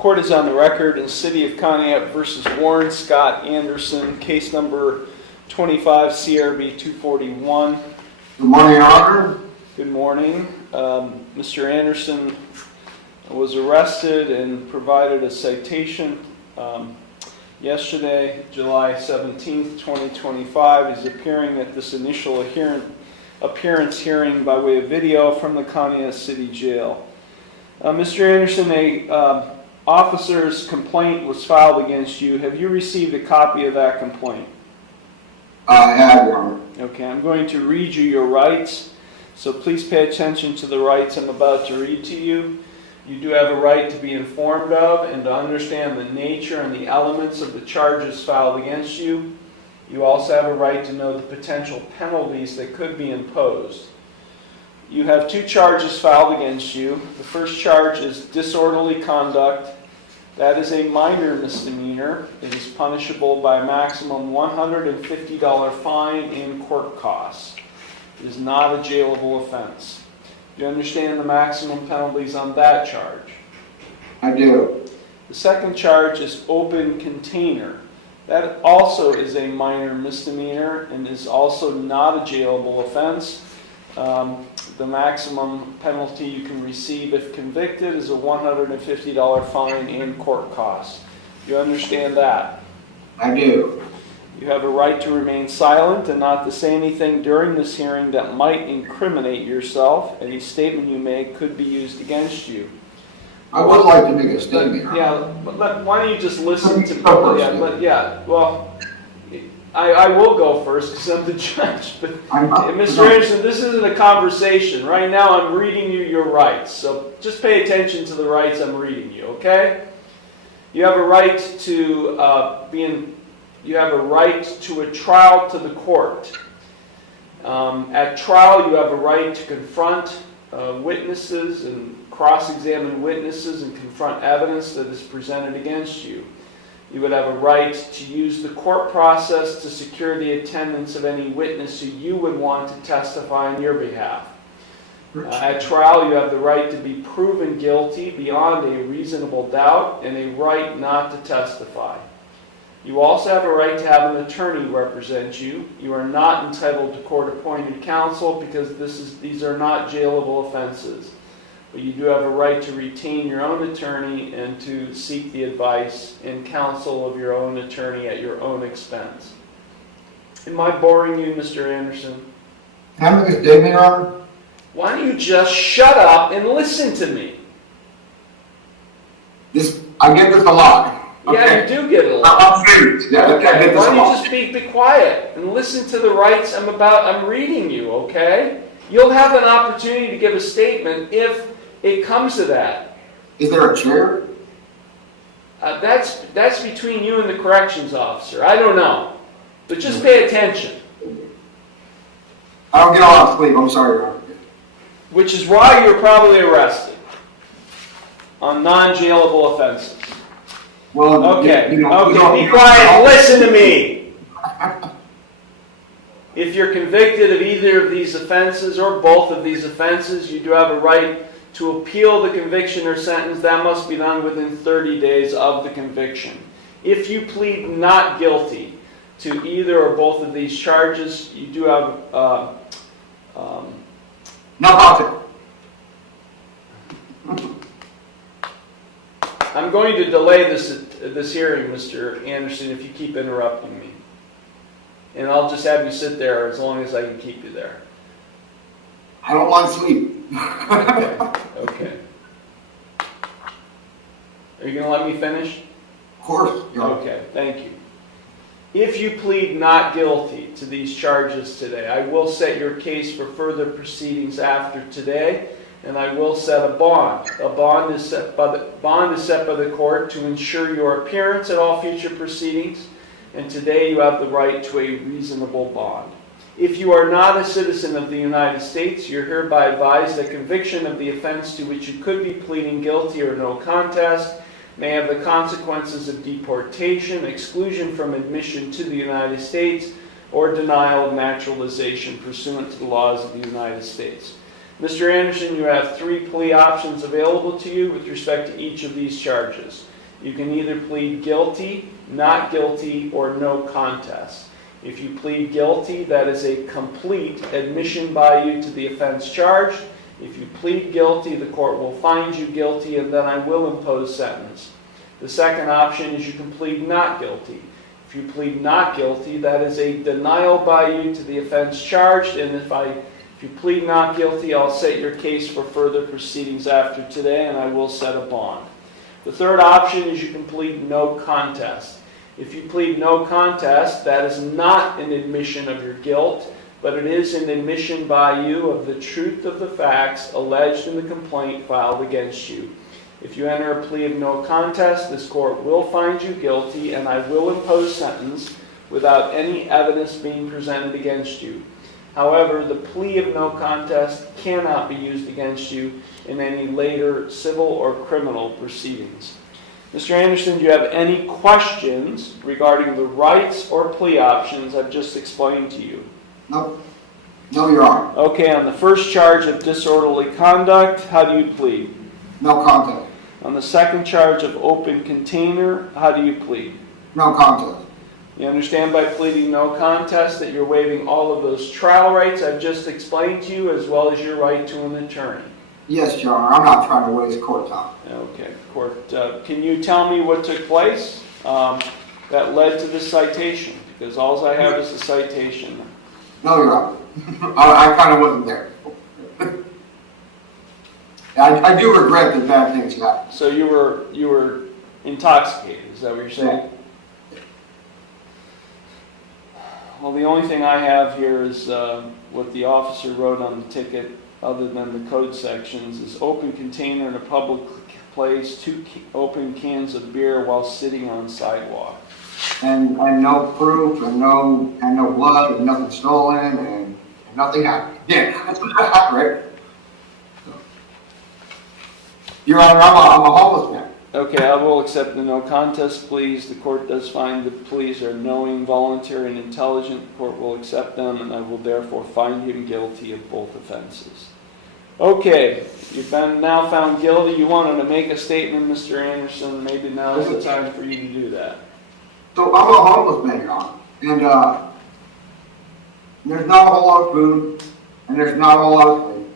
Court is on the record in City of Conneaut versus Warren Scott Anderson, case number 25 CRB 241. Good morning, Your Honor. Good morning. Mr. Anderson was arrested and provided a citation yesterday, July 17th, 2025. He's appearing at this initial appearance hearing by way of video from the Conneaut City Jail. Mr. Anderson, a officer's complaint was filed against you. Have you received a copy of that complaint? I have, Your Honor. Okay, I'm going to read you your rights, so please pay attention to the rights I'm about to read to you. You do have a right to be informed of and to understand the nature and the elements of the charges filed against you. You also have a right to know the potential penalties that could be imposed. You have two charges filed against you. The first charge is disorderly conduct. That is a minor misdemeanor. It is punishable by a maximum $150 fine and court costs. It is not a jailable offense. Do you understand the maximum penalties on that charge? I do. The second charge is open container. That also is a minor misdemeanor and is also not a jailable offense. The maximum penalty you can receive if convicted is a $150 fine and court costs. Do you understand that? I do. You have a right to remain silent and not to say anything during this hearing that might incriminate yourself. Any statement you make could be used against you. I would like to make a statement. Yeah, but why don't you just listen to me? I will go first because I'm the judge. But Mr. Anderson, this isn't a conversation. Right now I'm reading you your rights. So just pay attention to the rights I'm reading you, okay? You have a right to you have a right to a trial to the court. At trial, you have a right to confront witnesses and cross-examine witnesses and confront evidence that is presented against you. You would have a right to use the court process to secure the attendance of any witness who you would want to testify on your behalf. At trial, you have the right to be proven guilty beyond a reasonable doubt and a right not to testify. You also have a right to have an attorney represent you. You are not entitled to court-appointed counsel because these are not jailable offenses. But you do have a right to retain your own attorney and to seek the advice and counsel of your own attorney at your own expense. Am I boring you, Mr. Anderson? Can I make a statement, Your Honor? Why don't you just shut up and listen to me? I get this a lot. Okay. Yeah, you do get it a lot. I'm serious. Yeah, Okay, I get this why a don't you lot. just be quiet and listen to the rights I'm reading you, okay? You'll have an opportunity to give a statement if it comes to that. Is there a chair? That's between you and the corrections officer. I don't know. But just pay attention. I don't get a lot of sleep. I'm sorry, Your Honor. Which is why you're probably arrested on non-jailable offenses. Well, Okay, be quiet and listen to me. If you're convicted of either of these offenses or both of these offenses, you do have a right to appeal the conviction or sentence. That must be done within 30 days of the conviction. If you plead not guilty to either or both of these charges, you do have no contact. I'm going to delay this hearing, Mr. Anderson, if you keep interrupting me. And I'll just have you sit there as long as I can keep you there. I don't want sleep. Okay. Are you going to let me finish? Of course, Your Honor. Okay, thank you. If you plead not guilty to these charges today, I will set your case for further proceedings after today, and I will set a bond. A bond is set by the court to ensure your appearance at all future proceedings, and today you have the right to a reasonable bond. If you are not a citizen of the United States, you're hereby advised that conviction of the offense to which you could be pleading guilty or no contest may have the consequences of deportation, exclusion from admission to the United States, or denial of naturalization pursuant to the laws of the United States. Mr. Anderson, you have 3 plea options available to you with respect to each of these charges. You can either plead guilty, not guilty, or no contest. If you plead guilty, that is a complete admission by you to the offense charged. If you plead guilty, the court will find you guilty, and then I will impose sentence. The second option is you can plead not guilty. If you plead not guilty, that is a denial by you to the offense charged, and if you plead not guilty, I'll set your case for further proceedings after today, and I will set a bond. The third option is you can plead no contest. If you plead no contest, that is not an admission of your guilt, but it is an admission by you of the truth of the facts alleged in the complaint filed against you. If you enter a plea of no contest, this court will find you guilty, and I will impose sentence without any evidence being presented against you. However, the plea of no contest cannot be used against you in any later civil or criminal proceedings. Mr. Anderson, do you have any questions regarding the rights or plea options I've just explained to you? No. No, Your Honor. Okay, on the first charge of disorderly conduct, how do you plead? No contest. On the second charge of open container, how do you plead? No contest. You understand by pleading no contest that you're waiving all of those trial rights I've just explained to you, as well as your right to an attorney? Yes, Your Honor. I'm not trying to waste court time. Okay, court. Can you tell me what took place that led to this citation? Because all I have is a citation. No, Your Honor. I kind of wasn't there. I do regret that bad things happened. So you were intoxicated, is that what you're saying? Yeah. Well, the only thing I have here is what the officer wrote on the ticket, other than the code sections, is open container in a public place, 2 open cans of beer while sitting on sidewalk. And no proof, and no blood, and nothing stolen, and nothing happened. Yeah, that's what happened, right? Your Honor, I'm a homeless man. Okay, I will accept the no contest pleas. The court does find the pleas are knowing, voluntary, and intelligent. The court will accept them, and I will therefore find him guilty of both offenses. Okay, you've been now found guilty. You wanted to make a statement, Mr. Anderson. Maybe now is the time for you to do that. So I'm a homeless man, Your Honor, and there's not a whole lot of food, and there's not a whole lot of sleep.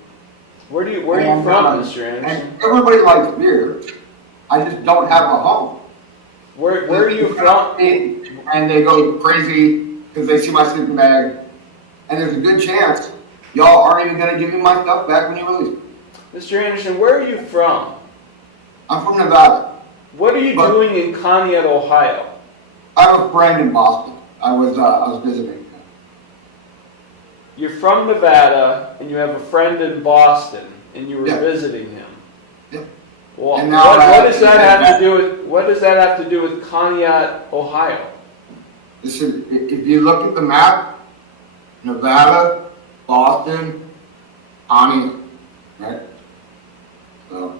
Where are you from, Mr. Anderson? And everybody likes beer. I just don't have a home. Where are you from? And they go crazy because they see my sleeping bag, and there's a good chance y'all aren't even going to give me my stuff back when you release me. Mr. Anderson, where are you from? I'm from Nevada. What are you doing in Conneaut, Ohio? I have a friend in Boston. I was visiting. You're from Nevada, and you have a friend in Boston, and you were Yeah. visiting him. Yeah. Well, And now what does that have to do with Conneaut, Ohio? Listen, if you look at the map, Nevada, Boston, Conneaut, right? So.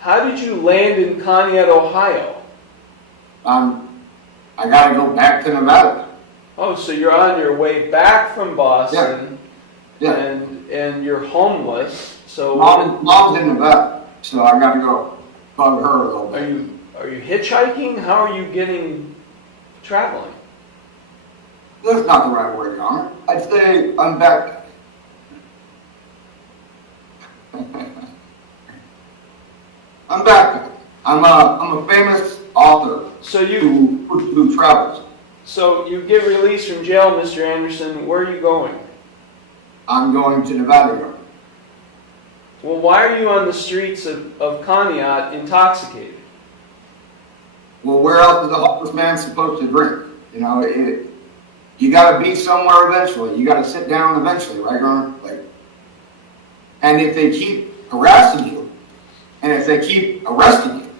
How did you land in Conneaut, Ohio? I gotta go back to Nevada. Oh, so you're on your way back from Boston, Yeah. and you're homeless. So Mom's in Nevada, so I gotta go bug her a little bit. are you hitchhiking? How are you traveling? That's not the right word, Your Honor. I'd say I'm back. I'm back. I'm a famous author who travels. So you get released from jail, Mr. Anderson. Where are you going? I'm going to Nevada, Your Honor. Well, why are you on the streets of Conneaut intoxicated? Well, where else is a homeless man supposed to drink? You know, you got to be somewhere eventually. You got to sit down eventually, right, Your Honor? And if they keep harassing you, and if they keep arresting you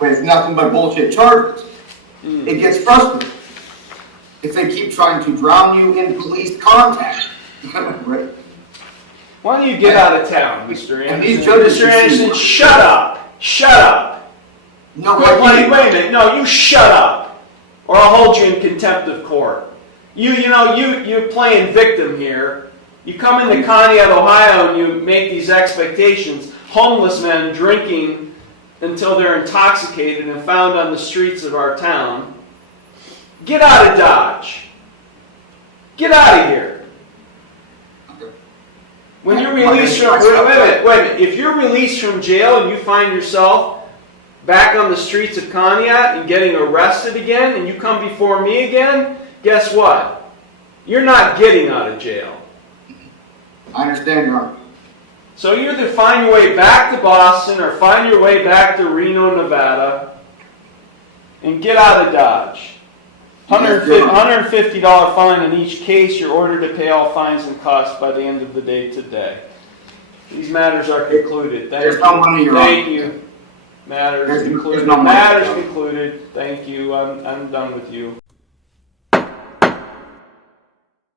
with nothing but bullshit charges, it gets frustrating. If they keep trying to drown you in police contact, right? Why don't you get out of town, Mr. Anderson? And these judges, Mr. Anderson, shut up! Shut up! No, Wait a minute. No, you shut up, or I'll hold you in contempt of court. You're playing victim here. You come into Conneaut, Ohio, and you make these expectations. Homeless men drinking until they're intoxicated and found on the streets of our town. Get out of Dodge. Get out of here. When you're released from, wait a minute. If you're released from jail and you find yourself back on the streets of Conneaut and getting arrested again, and you come before me again, guess what? You're not getting out of jail. I understand, Your Honor. So you either find your way back to Boston or find your way back to Reno, Nevada, and get out of Dodge. $150 fine in each case. You're ordered to pay all fines and costs by the end of the day today. These matters are concluded. There's no money, Your Honor. Thank you. Matters concluded. no money. Matters concluded. Thank you. I'm done with you.